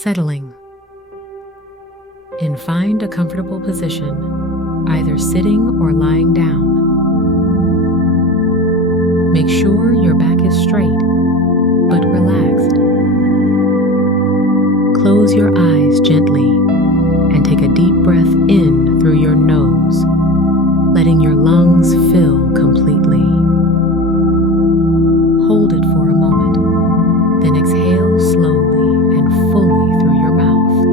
settling. And find a comfortable position, either sitting or lying down. Make sure your back is straight, but relaxed. Close your eyes gently and take a deep breath in through your nose, letting your lungs fill completely. Hold it for a moment, then exhale slowly and fully through your mouth.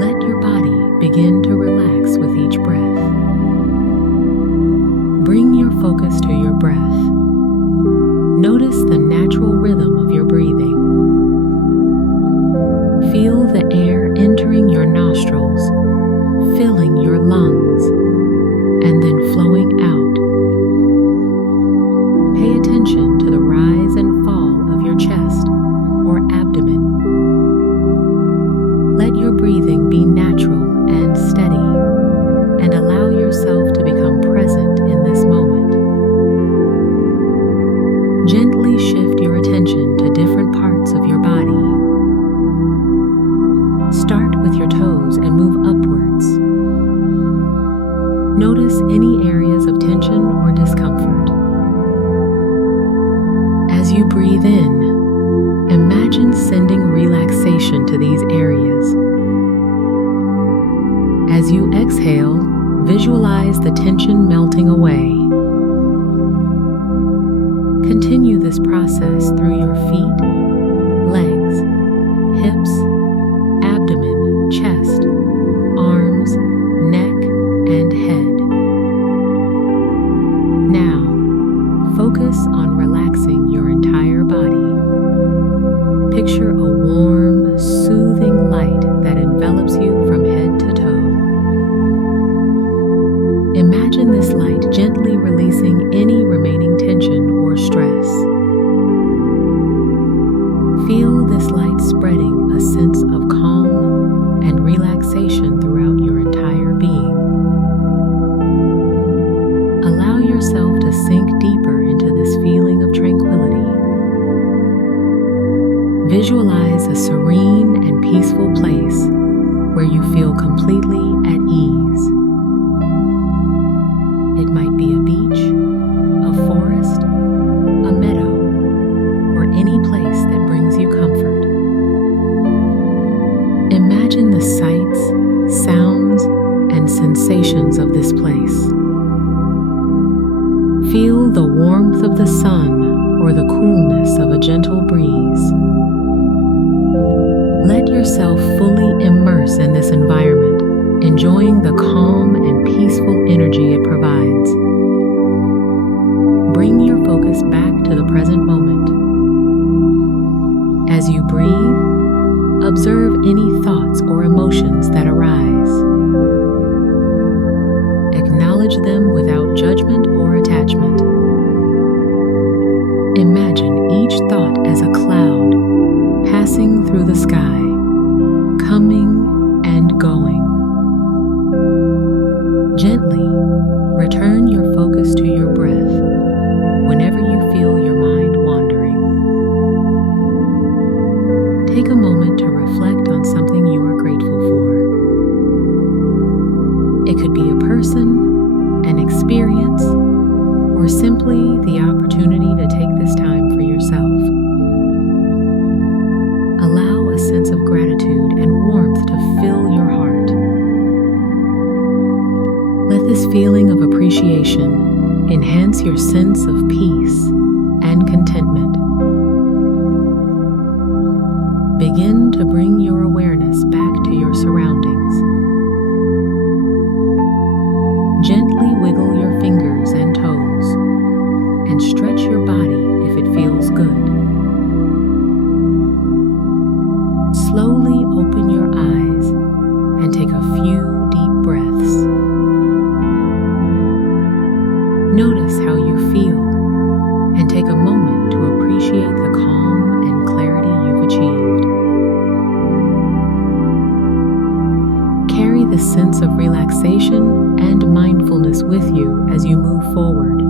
Let your body begin to relax with each breath. Bring your focus to your breath. Notice the natural rhythm of your breathing. Feel the air entering your nostrils, filling your lungs, and then flowing out. Pay attention to the rise and fall of your chest or abdomen. Let your breathing be natural and steady, and allow yourself to become present in this moment. Gently shift your attention to different parts of your body. Start with your toes and move upwards. Notice any areas of tension or discomfort. As you breathe in, imagine sending relaxation to these areas. As you exhale, visualize the tension melting away. Continue this process through your feet, legs, hips, abdomen, chest, arms, neck, and head. Now, focus on relaxing your entire body. Picture a warm, soothing light that envelops you from head to toe. Imagine this light gently releasing any remaining tension or stress. Feel this light spreading a sense of calm and relaxation throughout your entire being. Allow yourself to sink deeper into this feeling of tranquility. Visualize a serene and peaceful place where you feel completely at ease. It might be a beach, a forest, a meadow, or any place that brings you comfort. Imagine the sights, sounds, and sensations of this place. Feel the warmth of the sun or the coolness of a gentle breeze. Let yourself fully immerse in this environment, enjoying the calm and peaceful energy it provides. Bring your focus back to the present moment. As you breathe, observe any thoughts or emotions that arise. Acknowledge them without judgment or attachment. Imagine each thought as a cloud passing through the sky, coming and going. Gently return your focus to your breath whenever you feel your mind wandering. Take a moment to reflect on something you are grateful for. It could be a person, an experience, or simply the opportunity to take this time for yourself. Allow a sense of gratitude and warmth to fill your heart. Let this feeling of appreciation enhance your sense of peace and contentment. Begin to bring your awareness back to your surroundings. Gently wiggle your fingers and toes, and stretch your body if it feels good. Slowly open your eyes and take a few deep breaths. Notice how you feel, and take a moment to appreciate the calm and clarity you've achieved. Carry the sense of relaxation and mindfulness with you as you move forward.